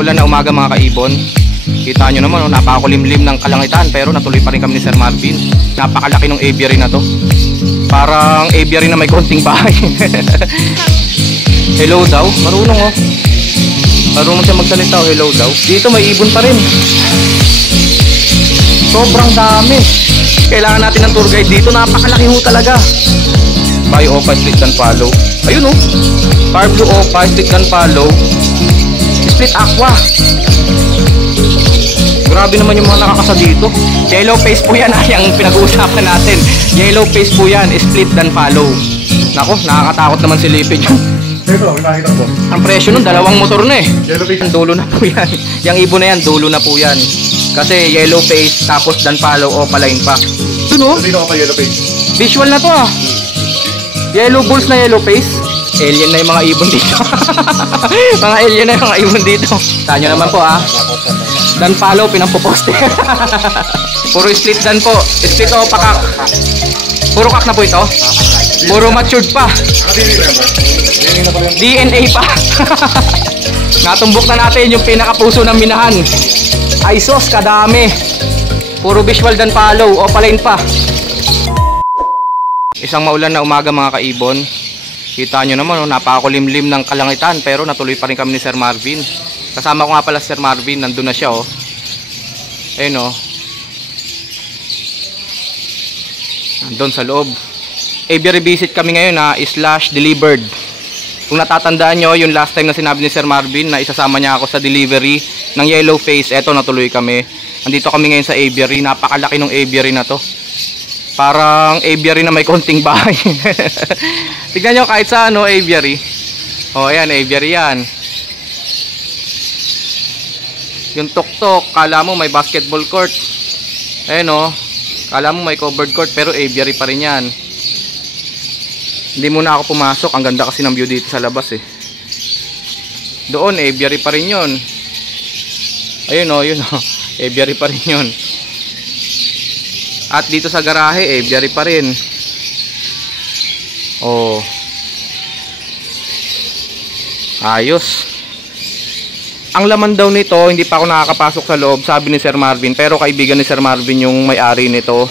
maulan na umaga mga kaibon. Kita nyo naman, napakakulimlim ng kalangitan, pero natuloy pa rin kami ni Sir Marvin. Napakalaki ng aviary na to. Parang aviary na may konting bahay. Hello daw, marunong oh. Marunong siya magsalita oh, hello daw. Dito may ibon pa rin. Sobrang dami. Kailangan natin ng tour guide dito, napakalaki ho talaga. Bio Opa, split and follow. Ayun oh, Far Blue Opa, split and follow, split aqua. Grabe naman yung mga nakakasa dito. Yellow face po yan, yung pinag-uusapan natin. Yellow face po yan, split and follow. Nako, nakakatakot naman silipin yun. Ito, nakikita ko. Ang presyo nun, dalawang motor na eh. Yellow face. Dulo na po yan. Yung ibon na yan, dulo na po yan. Kasi yellow face, tapos dan follow o palain pa. Yun oh, Dito ka pa yellow face. visual na to ah. Yellow bulls na yellow face. Alien na yung mga ibon dito. Mga alien na yung mga ibon dito. Saan nyo naman po ah. Dan follow, pinampoposte. Puro split dan po. Split o pakak. Puro kak na po ito. Puro matured pa. DNA pa. Natumbok na natin yung pinakapuso ng minahan. Ay sos, kadami. Puro visual dan follow o palain pa. Isang maulan na umaga mga kaibon. Kita nyo naman, napakakulimlim ng kalangitan, pero natuloy pa rin kami ni Sir Marvin. Kasama ko nga pala Sir Marvin, nandun na siya oh. Ayun oh. Nandun sa loob. Aviary visit kami ngayon na slash delivered. Kung natatandaan nyo, yung last time na sinabi ni Sir Marvin na isasama niya ako sa delivery ng yellow face, eto natuloy kami. Nandito kami ngayon sa aviary, napakalaki ng aviary na to. Parang aviary na may konting bahay. Tignan nyo kahit sa ano, aviary. O ayan, aviary yan. Yung tuktok, kala mo may basketball court. Ayan o, kala mo may covered court, pero aviary pa rin yan. Hindi muna ako pumasok, ang ganda kasi ng view dito sa labas eh. Doon, aviary pa rin yun. Ayun o, yun o, aviary pa rin yun. At dito sa garahe, aviary pa rin. Oh. Ayos. Ang laman daw nito, hindi pa ako nakakapasok sa loob, sabi ni Sir Marvin, pero kaibigan ni Sir Marvin yung may-ari nito.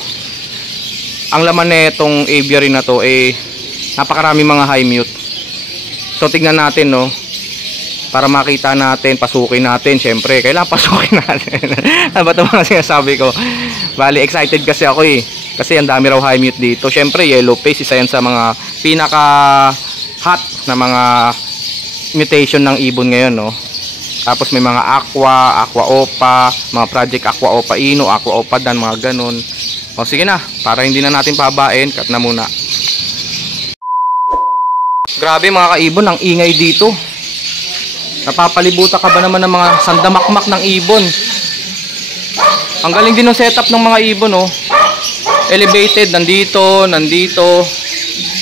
Ang laman nitong aviary na to eh napakarami mga high mute. So tignan natin no, para makita natin, pasukin natin. Syempre, kailangan pasukin natin. Ano ba ito mga sinasabi ko? Bali, excited kasi ako eh. Kasi ang dami raw high mute dito. Syempre, yellow face, isa yan sa mga pinaka hot na mga mutation ng ibon ngayon no. Tapos may mga aqua, aqua opa, mga project aqua opa ino, aqua opa dan, mga ganun. O sige na, para hindi na natin pabain, cut na muna. Grabe mga kaibon, ang ingay dito. Napapalibutan ka ba naman ng mga sandamakmak ng ibon? Ang galing din ng setup ng mga ibon oh. Elevated, nandito, nandito.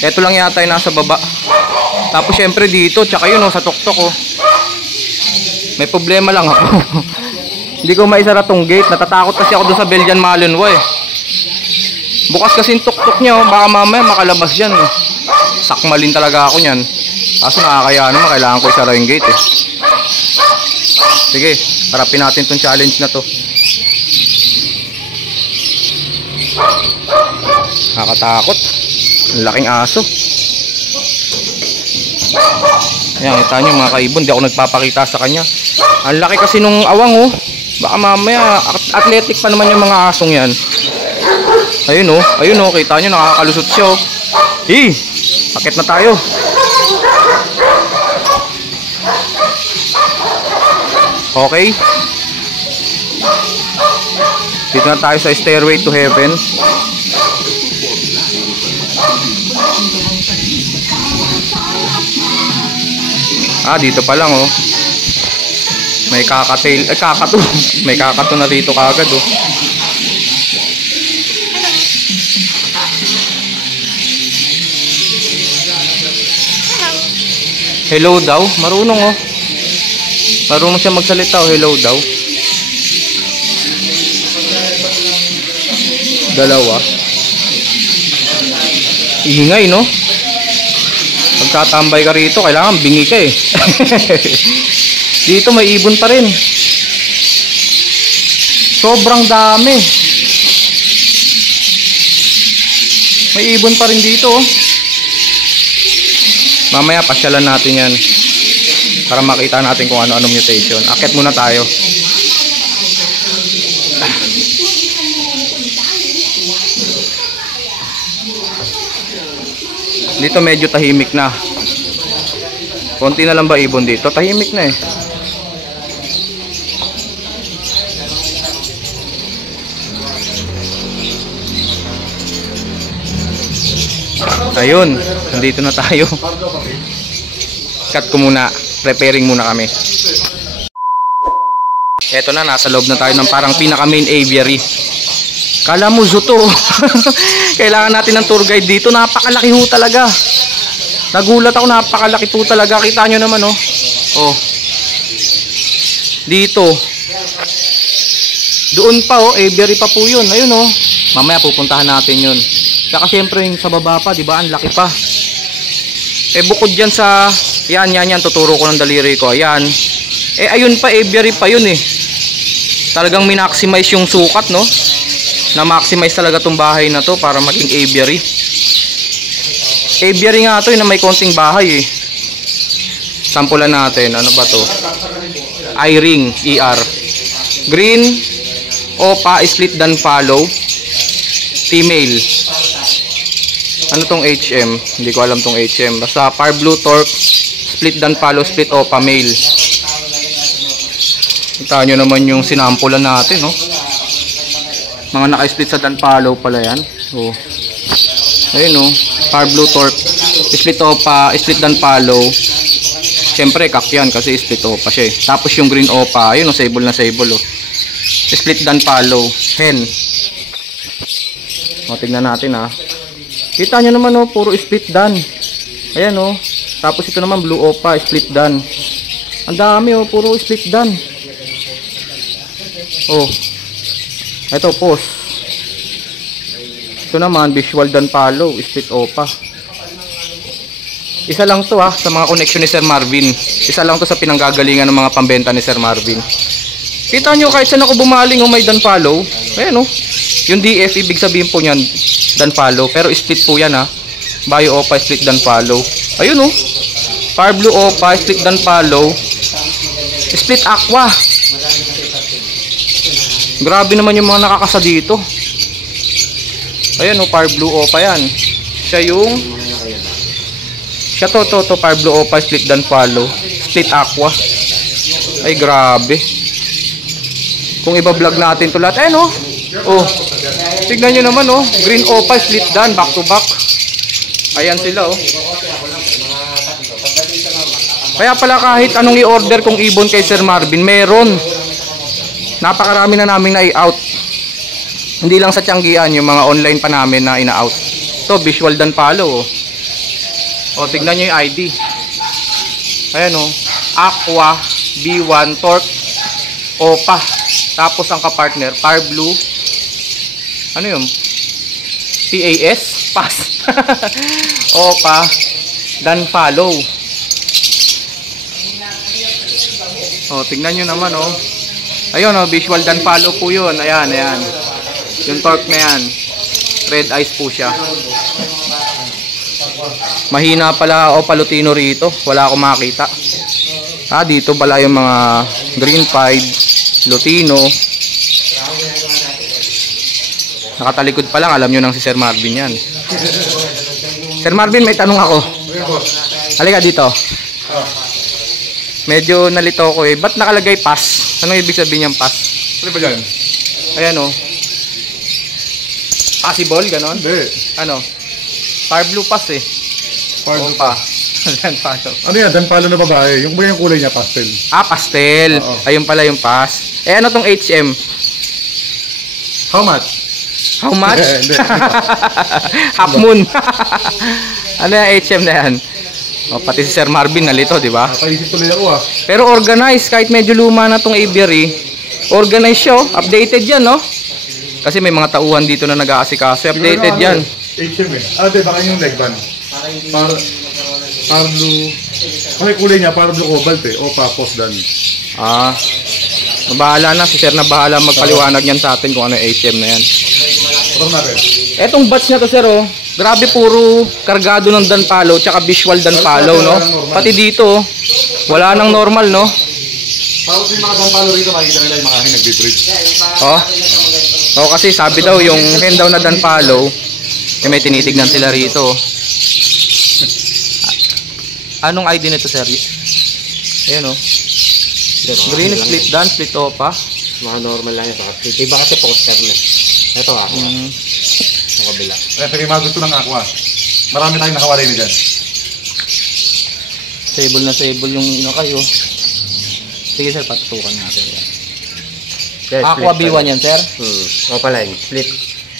Ito lang yata yung nasa baba. Tapos syempre dito, tsaka yun oh, sa tuktok oh. May problema lang ako. Hindi ko maisara tong gate. Natatakot kasi ako doon sa Belgian Malinois eh. Bukas kasi yung tuktok niya oh. Baka mamaya makalabas yan eh. Sakmalin talaga ako nyan. Kaso nakakaya naman, kailangan ko isara yung gate eh. Sige, harapin natin tong challenge na to. Nakakatakot. Ang laking aso. Ayan, kita nyo mga kaibon, di ako nagpapakita sa kanya. Ang laki kasi nung awang oh. Baka mamaya athletic pa naman yung mga asong yan. Ayun oh, ayun oh, kita nyo nakakalusot siya oh. Hey, pakit na tayo. Okay. Dito na tayo sa stairway to heaven. Dito pa lang oh. May kakatail, kakato. May kakato na dito kagad oh. Hello daw, marunong oh. Marunong siya magsalita oh, hello daw. Dalawa. Ingay no? Pagkatambay ka rito, kailangan bingi ka eh. Dito may ibon pa rin. Sobrang dami. May ibon pa rin dito. Oh. Mamaya pasyalan natin yan. Para makita natin kung ano-ano mutation. Akit muna tayo. Dito medyo tahimik na. Konti na lang ba ibon dito? Tahimik na eh. Ayun, nandito na tayo. Cut ko muna. Preparing muna kami. Eto na, nasa loob na tayo ng parang pinaka main aviary. Kala mo zoo to. Kailangan natin ng tour guide dito. Napakalaki ho talaga. Nagulat ako, napakalaki po talaga. Kita nyo naman oh. Oh. Dito. Doon pa oh, aviary pa po yun. Ayun oh. Mamaya pupuntahan natin yun. Saka syempre yung sa baba pa, di ba? Ang laki pa. Eh bukod dyan sa yan, tuturo ko ng daliri ko. Ayan. Eh ayun pa, aviary pa yun eh. Talagang minaximize yung sukat, no? Na-maximize talaga tong bahay na to para maging aviary. Aviary nga to, na may konting bahay eh. Sampulan natin, ano ba to? I-ring, ER. Green, opa, split dan follow. Female. Ano tong HM? Hindi ko alam tong HM. Basta par blue torque, split dan follow, split opa, male. Kita nyo naman yung sinampulan natin, no? Mga naka-split sa dan follow pala yan. Oh. Ayun, no? Par blue torque, split opa, split dan follow. Siyempre, kak yan kasi split opa siya eh. Tapos yung green opa, ayun, no? Sable na sable, oh. Split dan follow, hen. O, tignan natin, ha. Kita nyo naman, oh, puro split dan. Ayan, oh. Tapos ito naman, blue opa, split dan. Ang dami, oh, puro split dan. Oh. Ito, post. Ito naman, visual dan follow, split opa. Isa lang to ha, sa mga connection ni Sir Marvin. Isa lang to sa pinanggagalingan ng mga pambenta ni Sir Marvin. Kita nyo, kahit saan ako bumaling may dan follow. Ayan, oh. Yung DF, ibig sabihin po niyan, dan follow. Pero split po yan ha. Bio opa, split dan follow. Ayun, oh. Par blue opa, split dan follow. Split aqua. Grabe naman yung mga nakakasa dito. Ayan, oh, par blue opa yan. Siya yung par blue opa, split dan follow, split aqua. Ay grabe. Kung iba-vlog natin to lahat, ayan, oh. Oh. Tignan nyo naman, oh. Green opa, split dan, back to back. Ayan sila, oh. Kaya pala kahit anong i-order kong ibon kay Sir Marvin, meron. Napakarami na namin na i-out. Hindi lang sa Tianggian, yung mga online pa namin na ina-out. Ito, visual dan follow, oh. O, tignan nyo yung ID. Ayan, o. Aqua, B1, torque, opa. Tapos ang kapartner, par blue. Ano yun? PAS? Pass. Opa, dan follow. O, tignan nyo naman, o. Ayun, o. Visual dan follow po yun. Ayan, ayan. Yung torque na yan. Red eyes po siya. Mahina pala o palutino rito. Wala akong makita. Dito pala yung mga green pied, lutino. Nakatalikod pa lang. Alam nyo nang si Sir Marvin yan. Sir Marvin, may tanong ako. Halika dito. Medyo nalito ko eh. Ba't nakalagay pass? Anong ibig sabihin niyang pass? Ano ba yan? Ayan, o. Possible, ganon? Hindi. Ano? Par blue pass eh. Par blue pa. Dan follow. Ano yan? Dan follow na babae. Yung ba yung kulay niya? Pastel. Pastel. Oo. Ayun pala yung pass. Eh, ano tong HM? How much? How much? Hindi. Half moon. Ano yung HM na yan? O, pati si Sir Marvin nalito, di ba? Nakaisip tuloy ako Pero organized, kahit medyo luma na tong aviary, organized siya, oh. Updated yan, no? Kasi may mga tauhan dito na nag-aasikaso. Updated yan. HM eh. Di baka yung leg band. Par blue. Ano yung kulay niya? Par blue cobalt eh. O pa, post dan. Ah, bahala na. Si sir na bahala magpaliwanag niyan sa atin kung ano yung ATM na yan. Putol natin. Etong batch na to sir oh. Grabe puro kargado ng Danpalo tsaka visual Danpalo no. Pati dito oh. Wala nang normal no. Tapos yung mga Danpalo rito, makikita nila yung mga aking nagbe-breed. Oh. Oh kasi sabi daw yung hen daw na Danpalo, eh, may tinitignan sila rito. Anong ID nito sir? Ayan oh. Green split dan, split opa. Mga normal lang yan sa split. Iba kasi poster na. Ito ako. Sa kabila. Kaya sige, mga gusto ng aqua. Marami tayong nakawalay na dyan. Sable na sable yung ino kayo. Sige sir, patutukan natin yan. Yes, Aqua split B1 yan sir. Opaline. Split.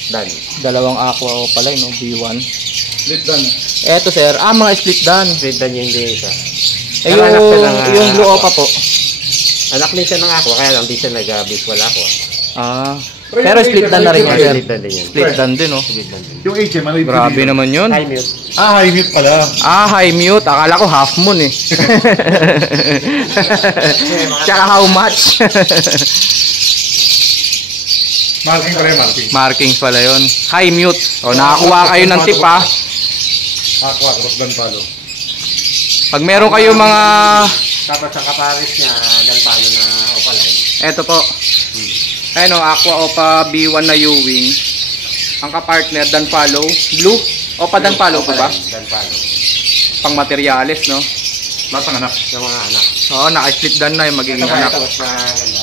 Done. Dalawang aqua o pala no, B1. Split done. Eto sir, mga split dan. Split done yung hindi isa. Eh Pero anak siya ng, yung blue aqua. opa po. Anak din siya ng aqua, kaya lang di siya nag-visual aqua. Ah. Pero split dan na rin yan sir. Split done din yan. Split dan din oh. Split done din. Yung HM, ano yung Grabe naman yun. High mute. Ah, high mute pala. Ah, high mute. Akala ko half moon eh. Tsaka how much? Marking pala yung marking. Markings pala yun. High mute. O, nakakuha kayo ng tip ha. Aqua, cross Danpalo. Pag meron kayo mga... Tapos ang kapares niya, Danpalo na opaline. Eto po. Ayun o, Aqua Opa B1 na U-Wing. Ang kapartner, Danpalo. Blue? Opa Danpalo po ba? Danpalo. Pang materials, no? Lahat ng anak. Yung mga anak. Oo, naka-split dan na yung magiging anak. Ito, mas maganda.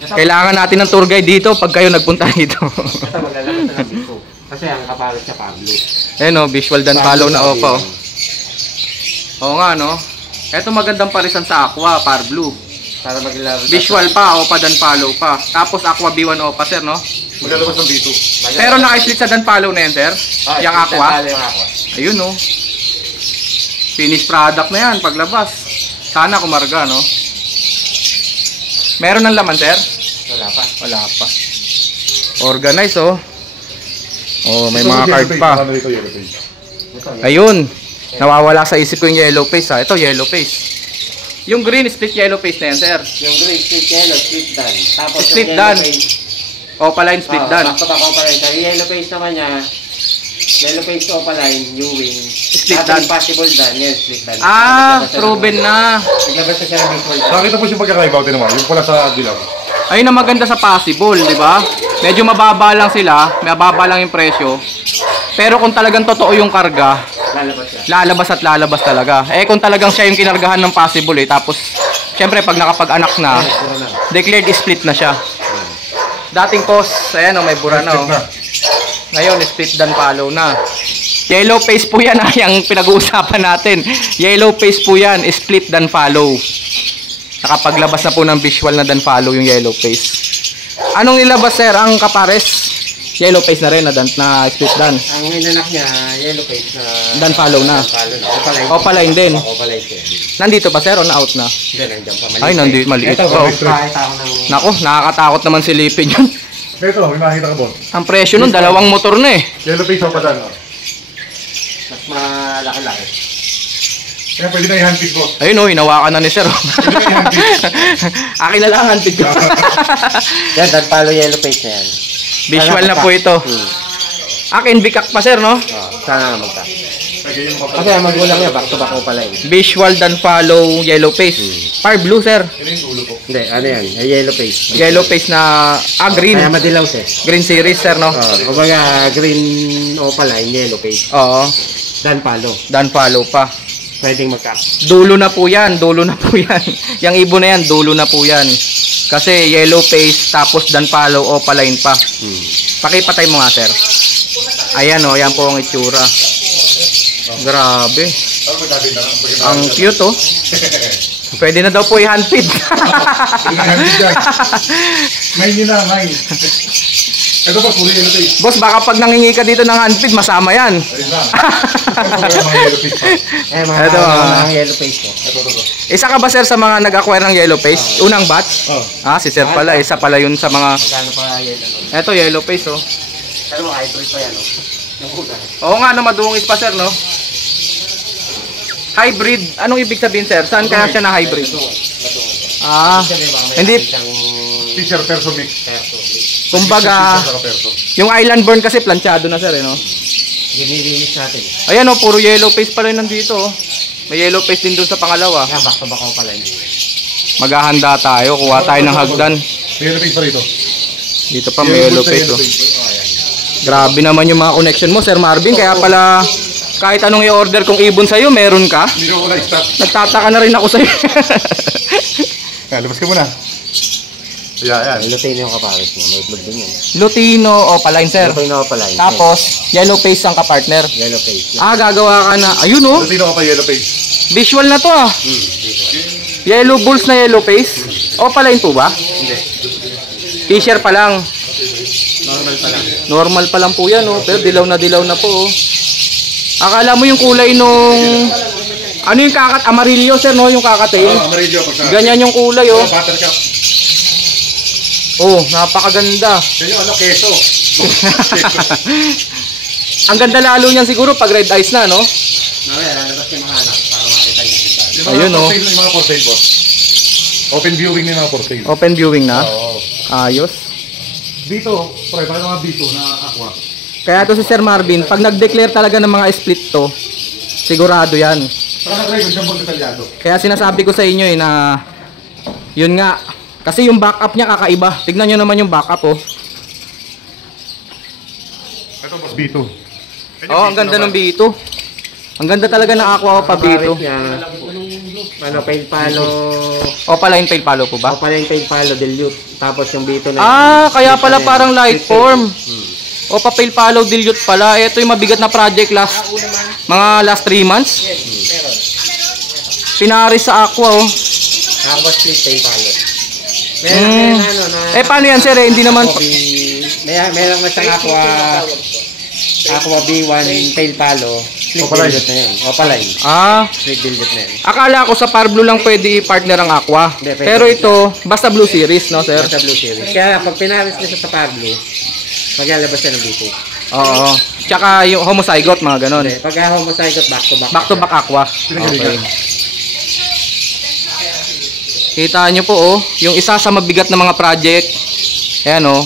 Kailangan natin ng tour guide dito pag kayo nagpunta dito. Ito, maglalabas na ng biso. Kasi ang kapares niya Pablo. Ayun o, visual Danpalo na Opa. Oh. Oo nga, no? Eto magandang parisan sa Aqua, Par Blue. Para maglalabas. Visual pa, Opa Danpalo pa. Tapos Aqua B1 Opa, sir, no? Maglalabas ng B2. Pero naka-split sa Danpalo na yan, sir? Yung Aqua? Yung aqua. Ayun, no? Finished product na yan, paglabas. Sana kumarga, no? Meron ng laman, sir? Wala pa. Wala pa. Organize, oh. Oh, may Ito, mga yellow card page. pa. Ano dito, yellow page? Ayun. Nawawala sa isip ko yung yellow face, ha? Ito, yellow face. Yung green, split yellow face na yan, sir. Yung green, split yellow, split done. Tapos Split yung done. yellow face. Opaline split dan. Back to back opaline. Yung yellow face naman niya, yellow face opaline, U-wing. Split done. Possible done, yes, split done. Ah, proven na. Naglabas na siya ng visual done. Nakita po siya pagkakaiba, naman. Yung pula sa dilaw. Ayun ang maganda sa possible, di ba? Medyo mababa lang sila, mababa lang yung presyo. Pero kung talagang totoo yung karga, Lalabas siya. lalabas at lalabas talaga. Eh kung talagang siya yung kinargahan ng possible eh, tapos syempre pag nakapag-anak na, Puro na. declared split na siya. Dating cost, ayan o, may bura na o. Check na. Ngayon, split dan follow na. Yellow face po yan ha, yung pinag-uusapan natin. Yellow face po yan, split dan follow. Nakapaglabas na po ng visual na dan follow yung yellow face. Anong nilabas sir, ang kapares? Yellow face na rin na split dan. Ang inanak niya, yellow face na... Dan follow na. Follow na. Opaline. Opaline din. Opaline siya. Nandito pa sir o na-out na? Hindi, nandiyan pa. Ay, nandito, maliit Ito, pa. Oh. kahit ako ng... Nako, nakakatakot naman silipin yun. Ito, may makikita ka, boss. Ang presyo nun, dalawang motor na eh. Yellow page pa dan. Mas malaki-laki. Kaya pwede na i-handpick, boss. Ayun o, hinawakan na ni sir. Akin na lang, handpid ko. Yan, Danpalo yellow face na yan. Visual na po ito. Akin, bikak pa sir, no? Sana naman ka. Kasi ang magulang niya, back to back opaline. Visual dan follow yellow face. Par blue sir. Hindi, ano yan? Yellow face. Yellow face na green. Kaya madilaw siya. Green series sir, no? Kumbaga, green opaline, yellow face. Oo. Danpalo. Dan follow pa. Pwedeng magka. Dulo na po yan, dulo na po yan. Yung ibon na yan, dulo na po yan. Kasi yellow face tapos dan follow opaline pa. Pakipatay mo nga sir. Ayan o, yan po ang itsura. Grabe. Ang cute oh. Pwede na daw po i-handpid. May nila, may. Ito pa, puli yellow page. Boss, baka pag nangingi ka dito ng handpid, masama yan. Ayun lang. Ito mga yellow page pa. Mga Ito, mga yellow face ko. Ito. Isa ka ba sir sa mga nag-acquire ng yellow face? Unang batch? Oh. Ah, si sir pala. Isa pala yun sa mga... Magkano pa yellow? Eto, yellow face oh. Pero hybrid pa yan, no? Yung una. Oo nga, no, madungis pa sir, no? Hybrid. Anong ibig sabihin sir? Saan kaya siya na hybrid? Ah, hindi. Teacher perso mix. Kumbaga, Teacher saka perso. yung island burn kasi planchado na sir, eh, no? Ginilinis natin. Ayan oh, puro yellow face pala yung nandito oh. May yellow face din dun sa pangalawa. Kaya back to back ako pala hindi. Maghahanda tayo, kuha tayo ng hagdan. May yellow face pa rito. Dito pa may yellow face oh. Grabe naman yung mga connection mo, Sir Marvin. Kaya pala, kahit anong i-order kong ibon sa'yo, meron ka. Hindi ko wala start. Nagtataka na rin ako sa'yo. Labas ka muna. Yan. Lutino yung kapares mo. May itlog din yan. Lutino Opaline, Sir. Lutino pala yun. Tapos, yellow face ang kapartner. Yellow face. Ah, gagawa ka na. Ayun oh. Lutino ka pa yellow face. Visual na to ah. Yellow bulls na yellow face. Opaline po ba? Hindi. T-shirt pa lang. Normal pa lang. Normal pa lang po yan oh. Pero dilaw na po oh. Akala mo yung kulay nung... Ano yung kakat? Amarillo, sir, no? Yung kakatail. Amarillo. Ganyan yung kulay oh. Buttercup. Oh, napakaganda. Yan yung ano, keso. Ang ganda lalo niyan siguro pag red eyes na, no? Mamaya, lalabas yung mga anak para makita niyo. Ayun, oh. Yung mga for sale, boss. Open viewing yung mga for sale. Open viewing na. Oo. Ayos. Dito, pre, bakit mga dito na aqua? Kaya to si Sir Marvin, pag nag-declare talaga ng mga split to, sigurado yan. Saka na-try yung jambol detalyado. Kaya sinasabi ko sa inyo eh na, yun nga, kasi yung backup niya kakaiba. Tignan nyo naman yung backup oh. Ito, boss, B2. Oh, ang ganda ng B2. Ang ganda talaga ng aqua pa B2. Ano, pail palo. Opaline tail palo po ba? Ako pala yung pail palo dilute. Tapos yung bito na Ah, kaya pala parang light form. O papel follow dilute pala. Ito yung mabigat na project mga last 3 months. Pinaris sa aqua oh. Tapos split pail palo. Eh paano yan sir eh? Hindi naman... Meron na siyang aqua B1 pail palo. Split dilute na yun. Opaline. Ah, Split dilute na yun. akala ko sa Par Blue lang pwede i-partner ang aqua. Hindi, pwede. Pero ito, basta Blue Series no sir? Sa Blue Series. Kaya pag pinaris na siya sa Pablo, maglalabas siya ng B2. Oo. Tsaka yung homozygote mga ganon. Pag homozygote, back to back. Back to back aqua. Okay. Kita nyo po oh, yung isa sa mabigat na mga project. Ayan oh.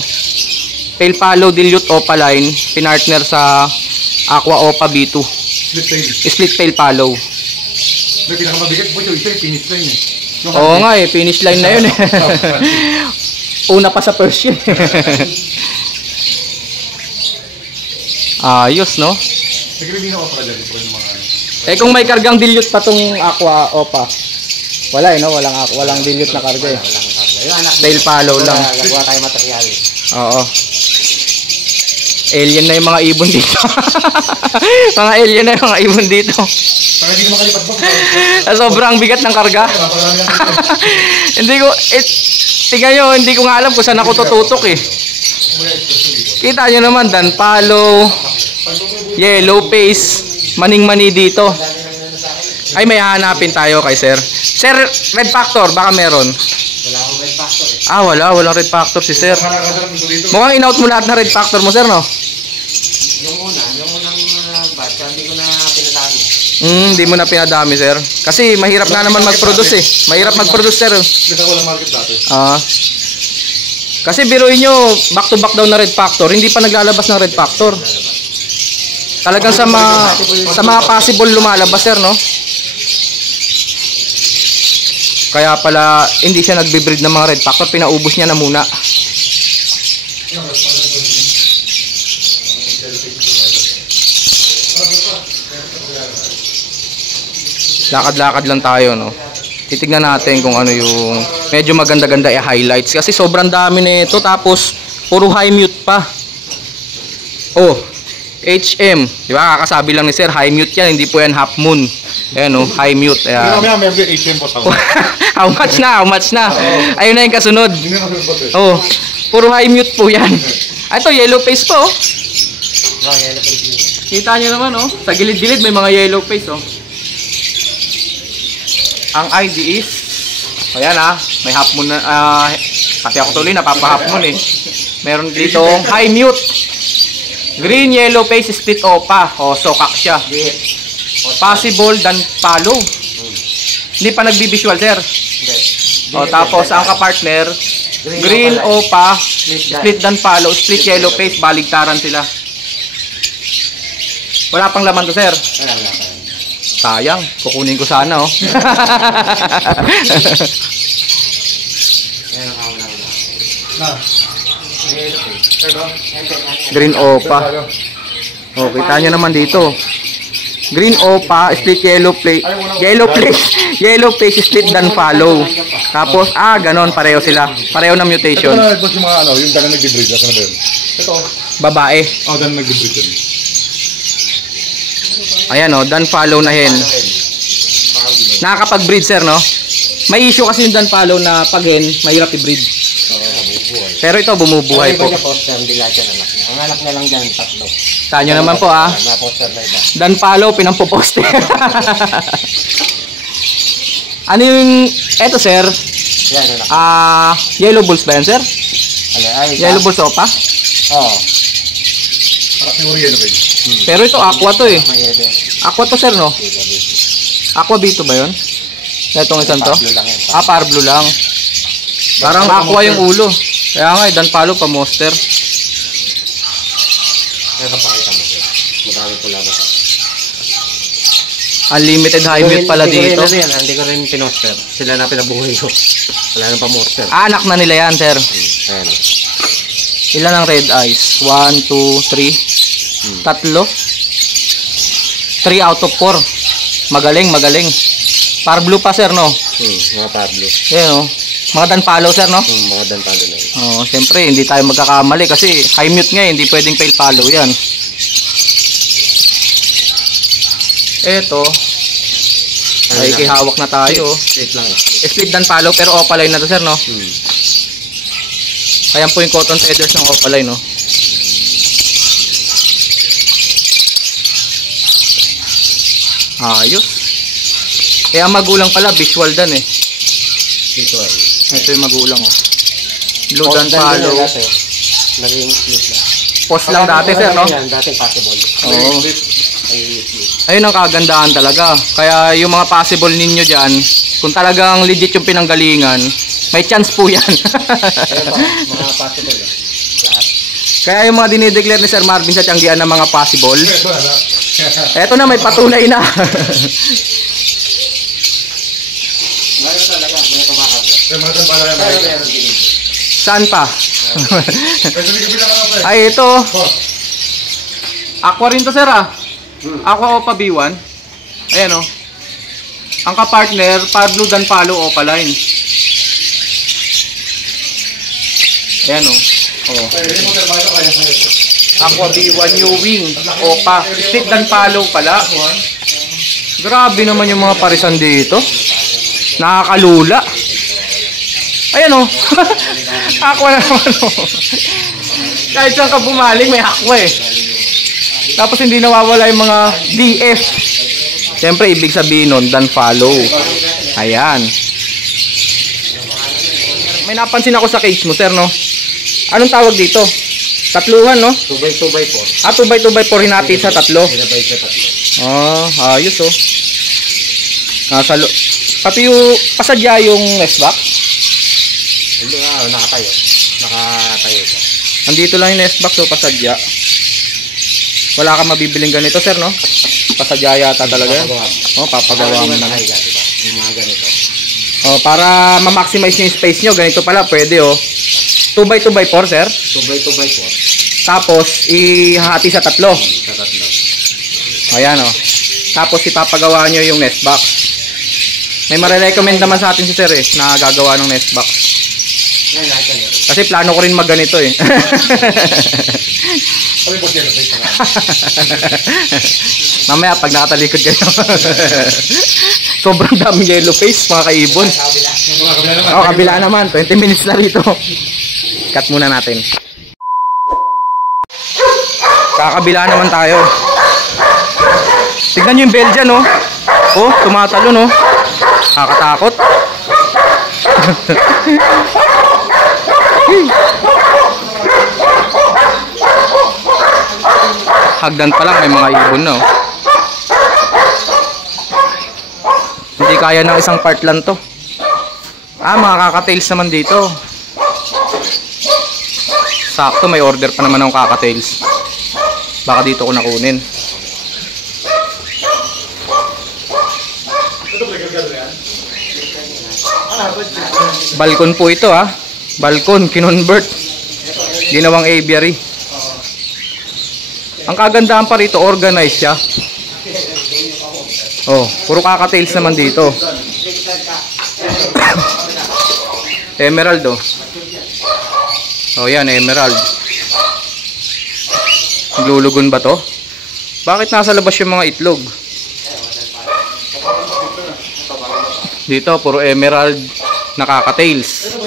Tail follow dilute opaline, pinartner sa aqua opa B2. Split tail. Split tail follow. May pinakamabigat po yung isa yung finish line eh. Oo nga eh, finish line na yun eh. Una pa sa Persian. Ayos no? Nagrimino ka pala dyan po yung mga ano. Eh kung may kargang dilute pa tong aqua opa. Wala eh no, walang dilute na karga eh. Walang karga. Yung anak Tail follow lang. Gagawa tayo material. Oo. Alien na yung mga ibon dito. Mga alien na yung mga ibon dito. Para hindi na makalipat ba? Sobrang bigat ng karga. Napakarami lang dito. Hindi ko, tingnan nyo, hindi ko nga alam kung saan ako tututok eh. Kita nyo naman, danpalo, yellow face, maning-mani dito. Ay, may hahanapin tayo kay sir. Sir, red factor, baka meron. Wala akong red factor eh. Ah, walang red factor si sir. Nakakasarap nito dito. Mukhang in-out mo lahat na red factor mo, sir, no? Yung unang batch, hindi ko na pinadami. Hindi mo na pinadami, sir. Kasi mahirap nga naman mag-produce eh. Mahirap mag-produce, sir. Kasi walang market dati. Kasi biruin nyo, back to back daw na red factor. Hindi pa naglalabas ng red factor. Talagang sa mga possible lumalabas, sir, no? Kaya pala hindi siya nagbe-breed ng mga red factor, pinaubos niya na muna. Lakad-lakad lang tayo, no. Titignan natin kung ano yung medyo maganda-ganda i-highlights kasi sobrang dami nito tapos puro high mute pa. Oh, HM, di ba? Kakasabi lang ni sir, high mute yan, hindi po yan half moon. Ayan oh, high mute. Ayan. May HM po sa How much na? How much na? Ayun na yung kasunod. Oh, puro high mute po yan. Ito, yellow face po. Oh. Kita nyo naman, oh. Sa gilid-gilid may mga yellow face, oh. Ang ID is, ayan ah, may half moon na, pati ako tuloy, napapa-half moon eh. Meron dito high mute. Green, yellow face, split opa. Oh, sokak siya. Possible dan follow. Hindi pa nagbibisual, sir. Hindi. O, tapos ang kapartner, green opa, split dan palo, split yellow face, baligtaran sila. Wala pang laman to, sir. Wala. Sayang, kukunin ko sana, oh. Na. Green opa. Oh, kita nyo naman dito. Green opa, split yellow plate. Yellow face, split dan follow. Tapos, ganon, pareho sila. Pareho na Ito mutation. na boss yung mga ano, yung dalang nag-breed. Ito na ba yun? Ito. Babae. Dalang nag-breed yun. Ayan, oh, dan follow na hen. Nakakapag-breed, sir, no? May issue kasi yung dan follow na pag hen, mahirap i-breed. Pero ito, bumubuhay po. Iba niya poster, hindi lahat yan anak niya. Ang anak niya lang dyan, 3. Tanyo naman po, Mga poster na iba. Dan follow, pinampoposte. Ano yung, eto, sir? Yan, anak. Yellow bulls ba yan, sir? Yellow bulls opa? Oo. Para siguro yun, okay. Pero ito, aqua to eh. May yellow. Aqua to, sir, no? Aqua bito ba yun? Itong isang to? Blue lang yan. Parblo lang. Parang aqua yung ulo. Kaya nga, dan palo pa monster. Ito pakita mo siya. Madami pula ba? Unlimited high mute pala dito. Hindi ko rin pinoster. Sila na pinabuhay ko. Wala nang pa-monster. Anak na nila yan, sir. Ayan. Ilan ang red eyes? 1, 2, 3. Tatlo. 3 out of 4. Magaling. Parblo pa, sir, no? Mga Pablo. Ayan, no? Mga dan palo, sir, no? Mga dantalo na yun. Oo, siyempre, hindi tayo magkakamali kasi high mute nga, hindi pwedeng fail follow yan. Eto, ay kihawak na tayo. Straight lang. Split dan follow pero opaline na to, sir, no? Ayan po yung cotton feathers ng opaline, no? Ayos. Kaya ang magulang pala, visual dan eh. Visual. Ito yung magulang, oh. Blue dan follow. Naging split na. Post lang dati, sir, no? Dati possible. Oo. Ay split. Ayun ang kagandahan talaga. Kaya yung mga possible ninyo dyan, kung talagang legit yung pinanggalingan, may chance po yan. Ayun ba? Mga possible. Lahat. Kaya yung mga dinideclare ni Sir Marvin sa tiyanggian ng mga possible, Ito na. eto na, may patunay na. Ngayon talaga, may kumakabla. Mga tampala yan. Meron din. Saan pa? Pwede may kabila ka na pa eh. Ay, ito. Oh. Aqua rin to, sir, ah. Aqua Opa B1. Ayan, oh. Ang kapartner, Parblo dan palo opaline. Ayan, oh. Oh. Pwede mo trabaho kaya sa'yo. Aqua B1 New Wing Opa. Split dan palo pala. Grabe naman yung mga parisan dito. Nakakalula. Ayan, oh. Aqua na naman, oh. Kahit saan ka bumaling, may aqua eh. Tapos hindi nawawala yung mga DF. Siyempre, ibig sabihin nun, dan follow. Ayan. May napansin ako sa cage mo, sir, no? Anong tawag dito? Tatluhan, no? 2x2x4. 2x2x4 hinati sa tatlo. Hinabay sa 3. Ayos, oh. Pati yung pasadya yung nest box. Nakatayo. Nakatayo siya. Andito lang yung nest box, oh, pasadya. Wala kang mabibiling ganito, sir, no? Pasadya yata talaga yan. Oh, papagawa mo na. Nakahiga, diba? Yung mga ganito. Oh, para ma-maximize nyo yung space nyo, ganito pala, pwede, oh. 2x2x4, sir. 2x2x4. Tapos, ihahati sa tatlo. Sa 3. Ayan, oh. Tapos, ipapagawa nyo yung nest box. May marirecommend naman sa atin si sir, eh, na gagawa ng nest box. Ngayon, lahat yan. Kasi plano ko rin magganito, eh. Kami po siya. Mamaya, pag nakatalikod kayo. Sobrang daming yellow face, mga kaibon. Oh, kabila naman. 20 minutes na rito. Cut muna natin. Kakabila naman tayo. Tignan nyo yung Belgian, oh. Oh, tumatalo, no? Nakakatakot. Hagdan pa lang, may mga ibon na, oh. Hindi kaya ng isang part lang to. Mga kakatails naman dito. Sakto, may order pa naman ng kakatails. Baka dito ko nakunin. Balkon po ito Balkon, kinonvert. Ginawang aviary. Ang kagandahan pa rito, organized siya. Oh, puro kakatails naman dito. Emerald Oh, yan, emerald. Naglulugon ba to? Bakit nasa labas yung mga itlog? Dito, puro emerald nakaka-tails.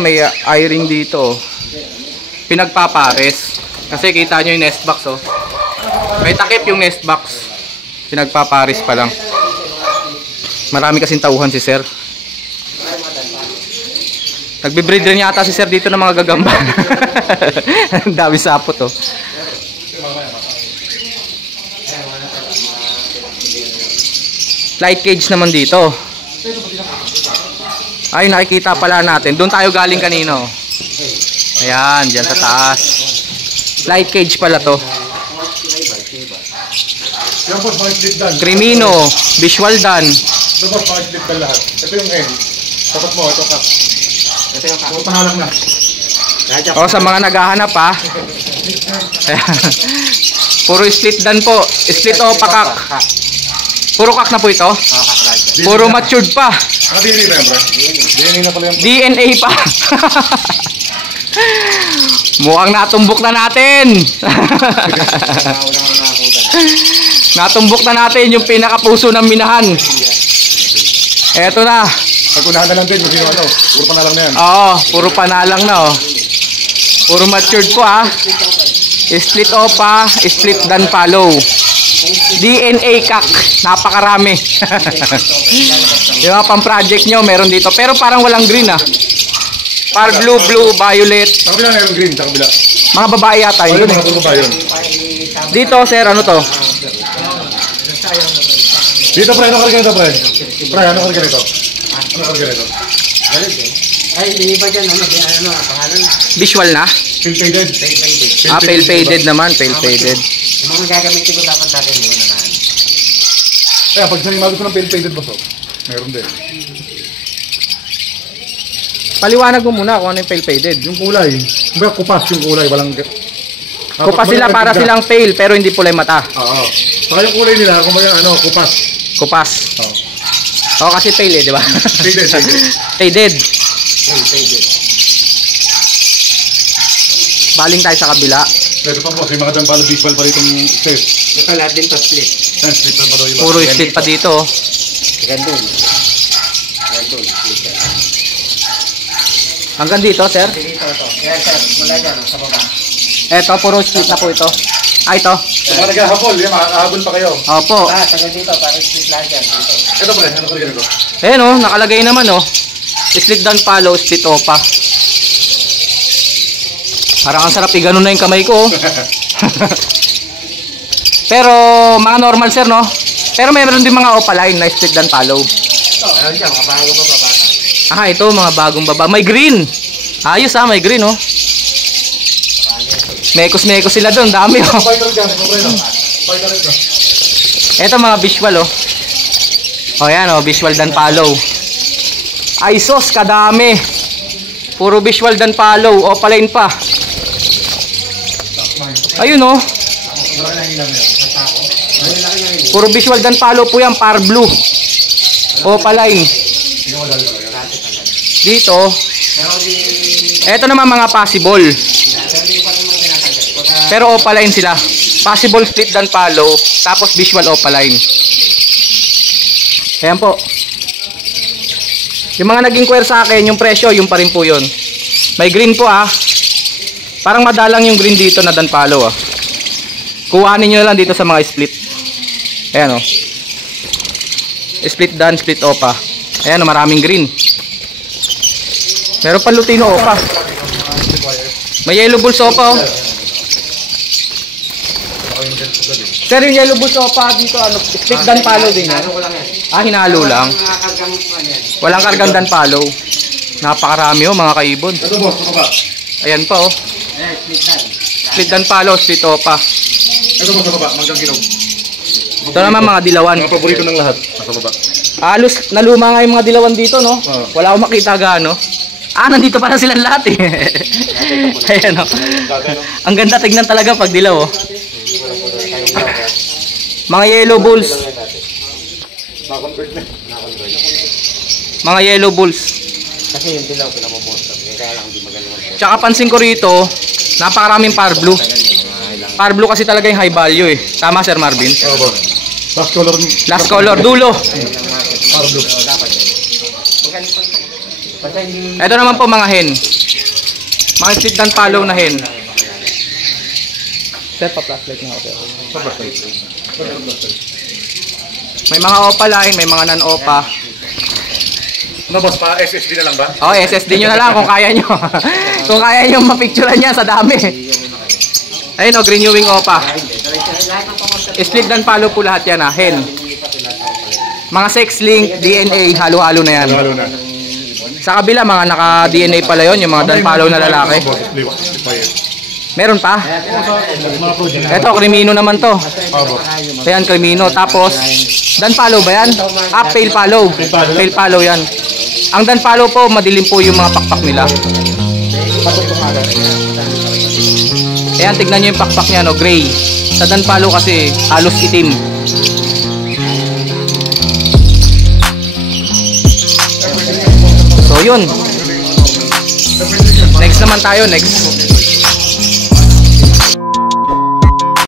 May eye-ring dito. Pinagpapares. Kasi kita nyo yung nest box May takip yung nest box. Pinagpapares pa lang. Marami kasing tauhan si sir. Nagbe-breed rin yata si sir dito ng mga gagamba. Dami sapot Light cage naman dito. Ay, nakikita pala natin. Doon tayo galing kanino. Ayan, dyan sa taas. Light cage pala to. Crimino, visual dan. Ito yung end. Tapat mo, ito ka. Ito yung Puro panalang na. Sa mga naghahanap Puro split dan po. Split o pakak. Puro kak na po ito. Puro matured pa. DNA na yan, bro. DNA na pala yan. DNA pa. Mukhang natumbok na natin. Natumbok na natin yung pinakapuso ng minahan. Eto na. Pag-unahan na lang din kung sino puro panalang na yan. Oo, puro panalang na Puro matured po Split opa, split dan follow. DNA kak, napakarami. Yung mga pang-project nyo, meron dito. Pero parang walang green Par blue, violet. Sa kabila meron green, sa kabila. Mga babae yata yun. Mga puro ba yun? Dito sir, ano to? Dito pre, ano karga nito pre? Pre, ano karga nito? Ano karga nito? Ay, hindi ba dyan, pangalan? Visual na? Pale faded. Pale faded naman, pale faded. Yung mga gagamitin ko dapat natin yung unahan. Kaya pag sinimado ko ng pale faded ba meron din. Paliwanag mo muna kung ano yung pale faded. Yung kulay. Kumbaga kupas yung kulay, walang... Kupas sila para silang pale pero hindi pulay mata. Oo. Saka yung kulay nila, kumbaga kupas. Kupas. Oo, kasi pale di ba? Faded. Faded. Faded. Baling tayo sa kabila. Pero pa po, may mga danpalo visual pa ritong set. Ito lahat din to split. Split pa daw yung Puro split pa dito. Gandun. Hanggang dito, sir? Dito to. Yan sir, mula dyan, sa baba. Eto, puro split na po ito. Ito. Kung mga naghahabol, makakahabol pa kayo. Opo. Taga dito, para split lahat dyan. Dito. Ito pre, ano karga nito? Ayan nakalagay naman Split down follow, split opa. Parang ang sarap ganun na yung kamay ko Pero mga normal sir Pero mayroon din mga opaline na split down follow. Ito, ano dyan, mga bago pa bata. Ito mga bagong baba. May green. Ayos may green Mekos sila doon, dami Fighter dyan, pre no? Fighter ito. Ito mga visual yan visual dan follow. Ay sos, kadami. Puro visual dan follow, opaline pa. Ayun puro visual dan follow po yan, par blue. Opaline. Dito. Ito naman mga possible. Pero opaline sila. Possible split dan follow, tapos visual opaline. Ayan po. Yung mga nag-inquire sa akin, yung presyo, yung pa rin po yun. May green po Parang madalang yung green dito na dan follow Kuhanin nyo lang dito sa mga split. Ayan Split dan, split opa. Ayan maraming green. Meron pa lutino opa. May yellow bulls opa Sir, yung yellow bulls opa dito split dan follow din Ano ko lang yan. Hinalo lang. Mga kargang ano yan. Walang kargang dan palo. Napakarami oh mga kaibon. Ito boss, ito ba? Ayan pa oh. Ayan, split dan. Split dan palo, split opa. Ito boss, ito ba? Manggang ginog. Ito naman mga dilawan. Mga paborito ng lahat. Nasa baba. Halos naluma nga yung mga dilawan dito, no? Oo. Wala akong makita gaano. Nandito pala silang lahat eh. Ayan oh. Ang ganda tignan talaga pag dilaw oh. Mga yellow bulls. Mga yellow bulls. Kasi yung dilaw pinamumosok. Kaya lang hindi magaling. Tsaka pansin ko rito, napakaraming par blue. Par blue kasi talaga yung high value eh. Tama Sir Marvin? Oo boss. Last color. Last color, dulo. Para blue. Basta hindi... Ito naman po mga hen. Mga split dan palo na hen. Sir, pa-flashlight na ako. May mga opa line, may mga non-opa. Ano boss, pa SSD na lang ba? SSD nyo na lang kung kaya nyo. Kung kaya nyo mapicturean niya sa dami. Ayun o, green wing opa. Split dan palo po lahat yan hen. Mga sex link, DNA, halo-halo na yan. Halo na. Sa kabila, mga naka-DNA pala yon, yung mga dan palo na lalaki. Meron pa? Mga project. Ito, krimino naman to. Oo boss. Ayan, krimino. Tapos, dan palo ba yan? Pale palo. Pale palo yan. Ang dan palo po, madilim po yung mga pakpak nila. Ayan, tignan nyo yung pakpak niya, no? Gray. Sa dan palo kasi, halos itim. So, yun. Next naman tayo, next.